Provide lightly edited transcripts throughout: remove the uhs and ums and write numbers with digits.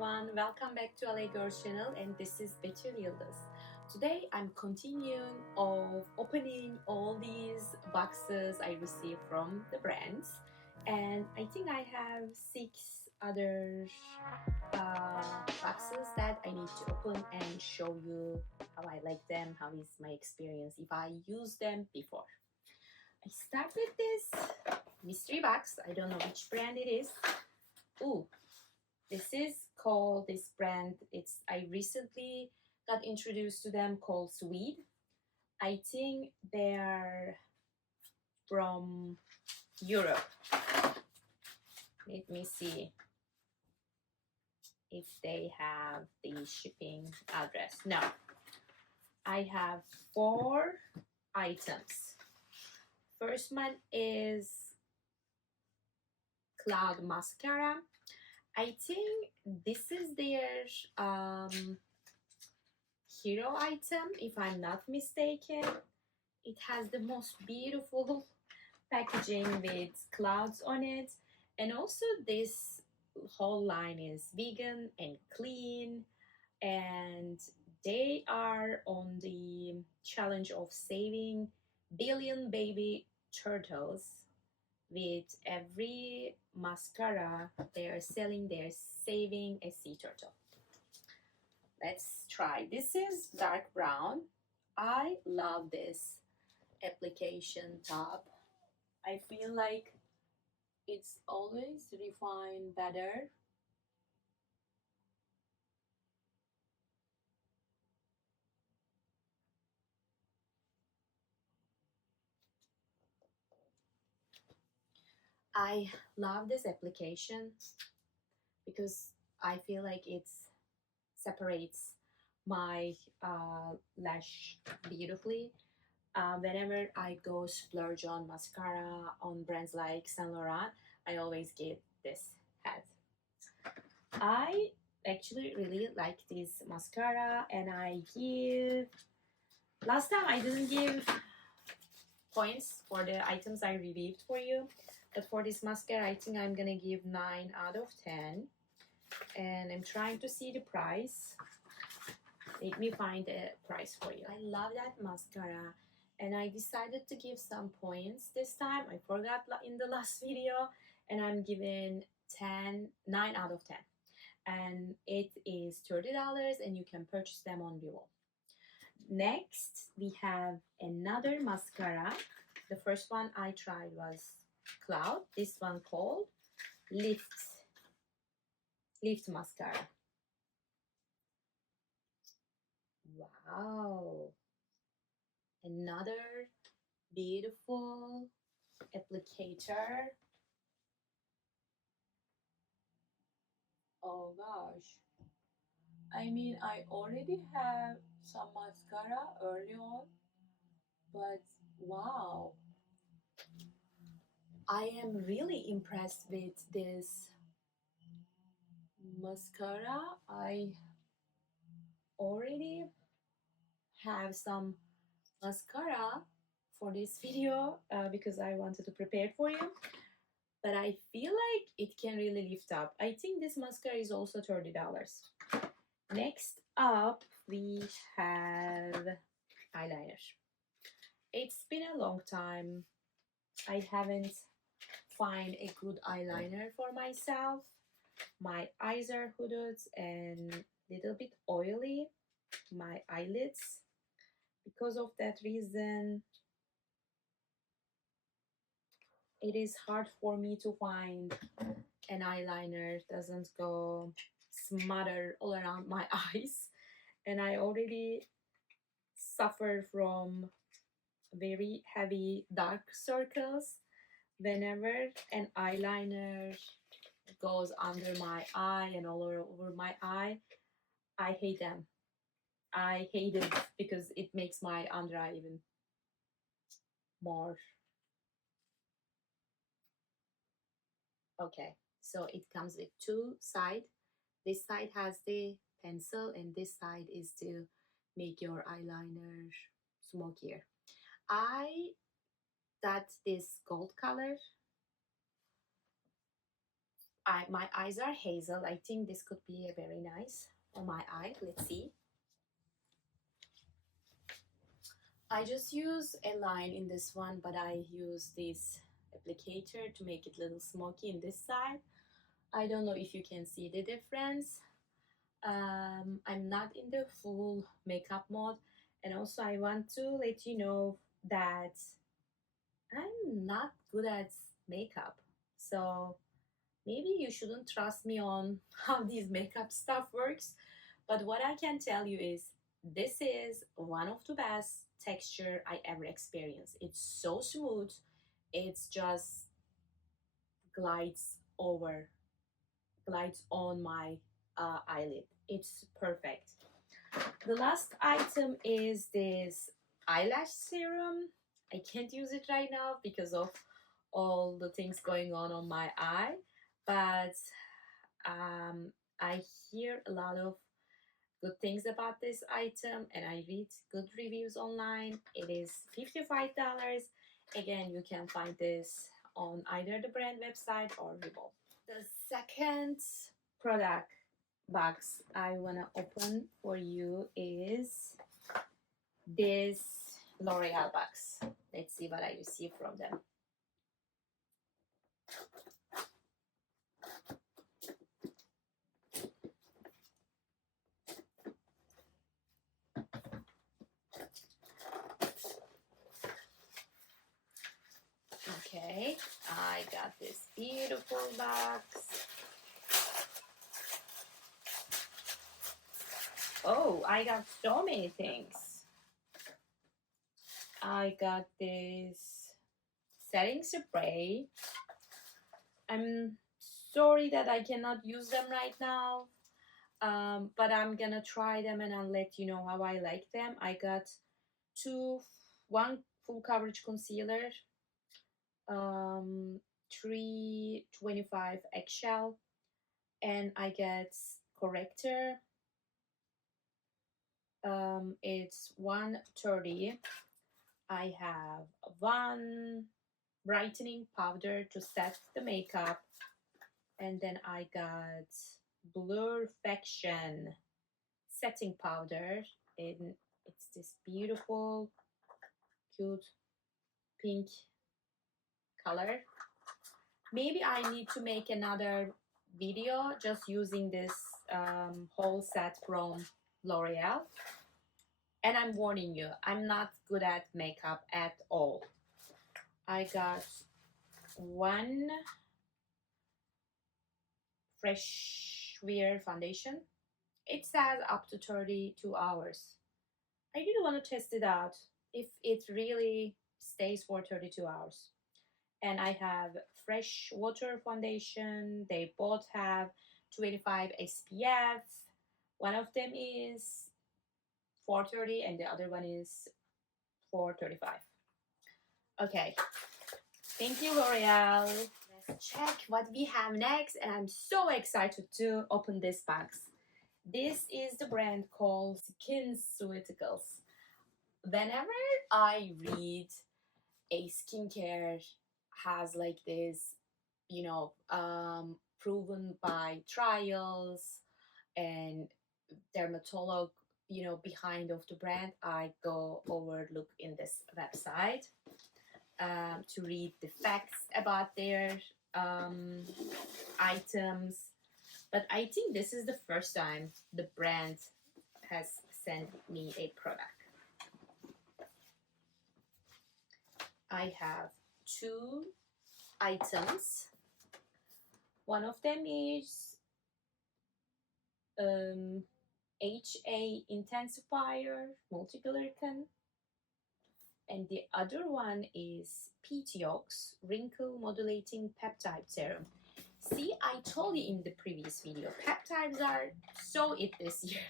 everyone, welcome back to LA Girls channel, and this is Betül Yıldız. Today I'm continuing of opening all these boxes I received from the brands, and I think I have 6 other boxes that I need to open and show you how I like them, how is my experience if I use them before. I start with this mystery box. I don't know which brand it is. Ooh, this is called this brand. I recently got introduced to them, called Sweed. I think they are from Europe. Let me see if they have the shipping address. No, I have 4 items. First one is Cloud Mascara. I think this is their hero item, if I'm not mistaken. It has the most beautiful packaging with clouds on it, and also this whole line is vegan and clean, and they are on the challenge of saving billion baby turtles. With every mascara they are selling, they're saving a sea turtle. Let's try. This is dark brown. I love this application top. I feel like it's always refined better. I love this application because I feel like it separates my lash beautifully. Whenever I go splurge on mascara on brands like Saint Laurent, I always get this hat. I actually really like this mascara, and I give, last time I didn't give points for the items I reviewed for you, but for this mascara I think I'm gonna give 9 out of 10, and I'm trying to see the price. Let me find the price for you. I love that mascara, and I decided to give some points this time. I forgot in the last video, and I'm giving 9 out of 10, and it is $30, and you can purchase them on Vivo. Next we have another mascara. The first one I tried was Cloud. This one called Lift Mascara. Wow, another beautiful applicator. Oh gosh, I mean, I already have some mascara early on, but wow, I am really impressed with this mascara. I already have some mascara for this video because I wanted to prepare for you, but I feel like it can really lift up. I think this mascara is also $30. Next up we have eyeliner. It's been a long time. I haven't find a good eyeliner for myself. My eyes are hooded and little bit oily, my eyelids. Because of that reason, it is hard for me to find an eyeliner doesn't go smother all around my eyes, and I already suffer from very heavy dark circles. Whenever an eyeliner goes under my eye and all over my eye, I hate them. I hate it because it makes my under eye even more. Okay, so it comes with 2 sides. This side has the pencil, and this side is to make your eyeliner smokier. I got this gold color my eyes are hazel. I think this could be a very nice for my eye. Let's see. I just use a line in this one, but I use this applicator to make it a little smoky in this side. I don't know if you can see the difference. I'm not in the full makeup mode, and also I want to let you know that I'm not good at makeup, so maybe you shouldn't trust me on how these makeup stuff works. But what I can tell you is this is one of the best texture I ever experienced. It's so smooth. It's just glides over, glides on my eyelid. It's perfect. The last item is this eyelash serum. I can't use it right now because of all the things going on my eye, but um, I hear a lot of good things about this item and I read good reviews online. It is $55. Again, you can find this on either the brand website or Revolve. The second product box I want to open for you is this L'Oreal box. Let's see what I received from them. Okay, I got this beautiful box. Oh, I got so many things. I got this setting spray. I'm sorry that I cannot use them right now, but I'm gonna try them and I'll let you know how I like them. I got one full coverage concealer, 325 eggshell, and I get corrector. It's 130. I have one brightening powder to set the makeup, and then I got Blurfection setting powder, and it's this beautiful cute pink color. Maybe I need to make another video just using this whole set from L'Oreal. And I'm warning you, I'm not good at makeup at all. I got one Fresh Wear foundation. It says up to 32 hours. I really want to test it out if it really stays for 32 hours. And I have Fresh Water foundation. They both have 25 SPF. One of them is 430 and the other one is 435. Okay, thank you, L'Oreal. Let's check what we have next, and I'm so excited to open this box. This is the brand called SkinCeuticals. Whenever I read a skincare has like this, proven by trials and dermatolog, behind of the brand, I go overlook in this website to read the facts about their items. But I think this is the first time the brand has sent me a product. I have two items. One of them is HA Intensifier Multi-Glycan, and the other one is PTOX Wrinkle Modulating Peptide Serum. See, I told you in the previous video, peptides are so it this year.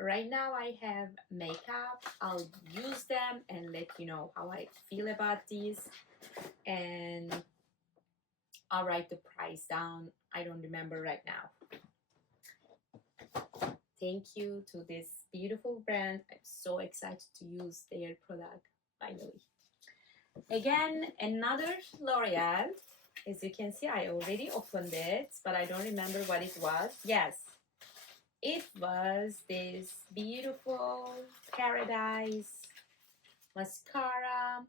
Right now I have makeup. I'll use them and let you know how I feel about these, and I'll write the price down. I don't remember right now. Thank you to this beautiful brand. I'm so excited to use their product finally. Again, another L'Oreal. As you can see, I already opened it, but I don't remember what it was. Yes, it was this beautiful Paradise mascara.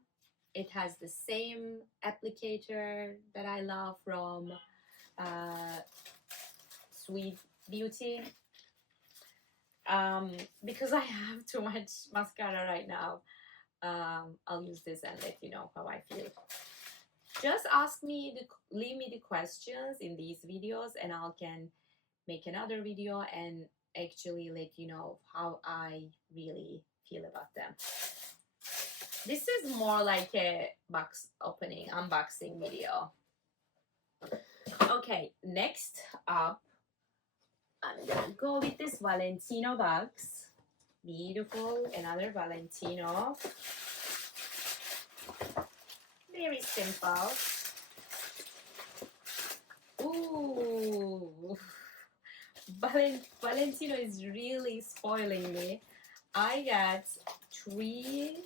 It has the same applicator that I love from uh, Sweed Beauty. Because I have too much mascara right now, I'll use this and let you know how I feel. Just leave me the questions in these videos, and I can make another video and actually let you know how I really feel about them. This is more like a box opening, unboxing video. Okay, next up, I'm gonna go with this Valentino box. Beautiful, another Valentino. Very simple. Ooh, Valentino is really spoiling me. I got 3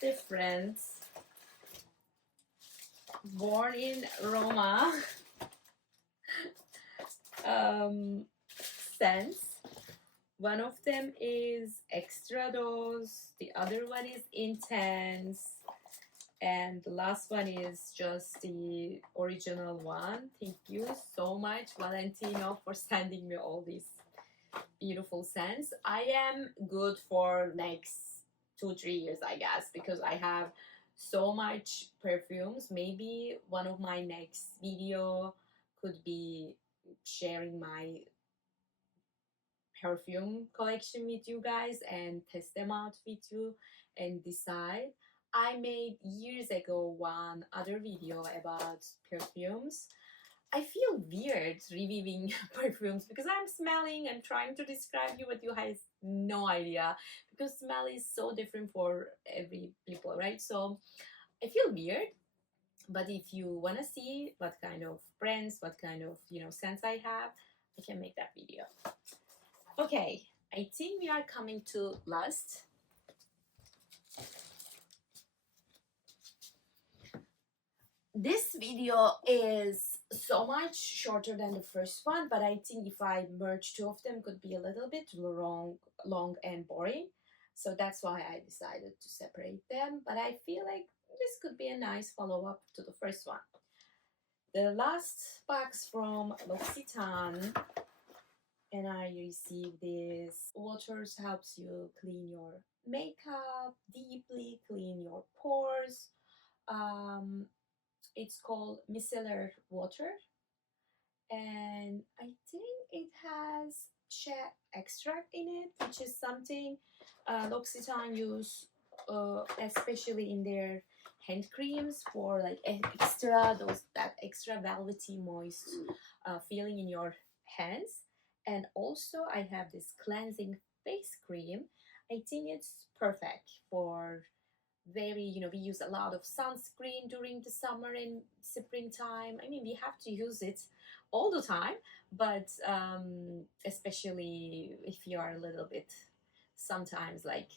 different Born in Roma scents. One of them is Extradose, the other one is Intense, and the last one is just the original one. Thank you so much, Valentino, for sending me all these beautiful scents. I am good for next 2-3 years, I guess, because I have so much perfumes. Maybe one of my next video could be sharing my perfume collection with you guys and test them out with you and decide. I made years ago one other video about perfumes. I feel weird reviewing perfumes because I'm smelling and trying to describe you, but you have no idea because smell is so different for every people, right? So I feel weird. But if you want to see what kind of brands, what kind of scents I have, I can make that video. Okay, I think we are coming to last. This video is so much shorter than the first one, but I think if I merge 2 of them could be a little bit long and boring. So that's why I decided to separate them. But I feel like this could be a nice follow-up to the first one. The last box from L'Occitane, and I received this. Waters helps you clean your makeup deeply, clean your pores. It's called micellar water, and I think it has shea extract in it, which is something L'Occitane use especially in their hand creams for like that extra velvety moist feeling in your hands. And also I have this cleansing face cream. I think it's perfect for very, we use a lot of sunscreen during the summer and springtime. I mean, we have to use it all the time, but especially if you are a little bit sometimes like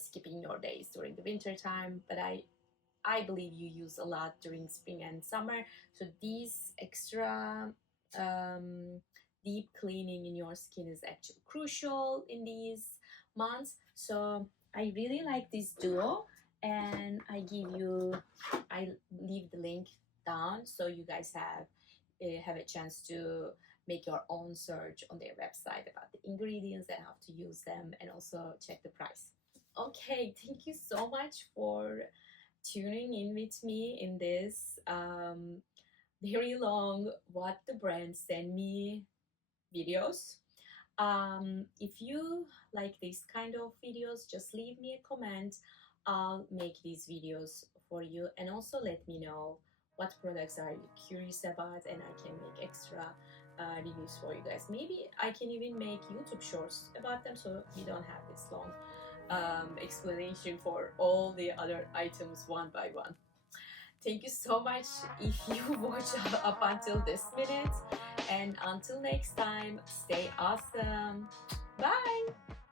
skipping your days during the winter time. But I believe you use a lot during spring and summer. So these extra deep cleaning in your skin is actually crucial in these months. So I really like this duo, and I leave the link down so you guys have a chance to make your own search on their website about the ingredients and how to use them, and also check the price. Okay, thank you so much for tuning in with me in this very long what the brand send me videos. If you like this kind of videos, just leave me a comment. I'll make these videos for you, and also let me know what products are you curious about, and I can make extra reviews for you guys. Maybe I can even make YouTube shorts about them, so you don't have this long explanation for all the other items one by one. Thank you so much if you watched up until this minute, and until next time, stay awesome. Bye.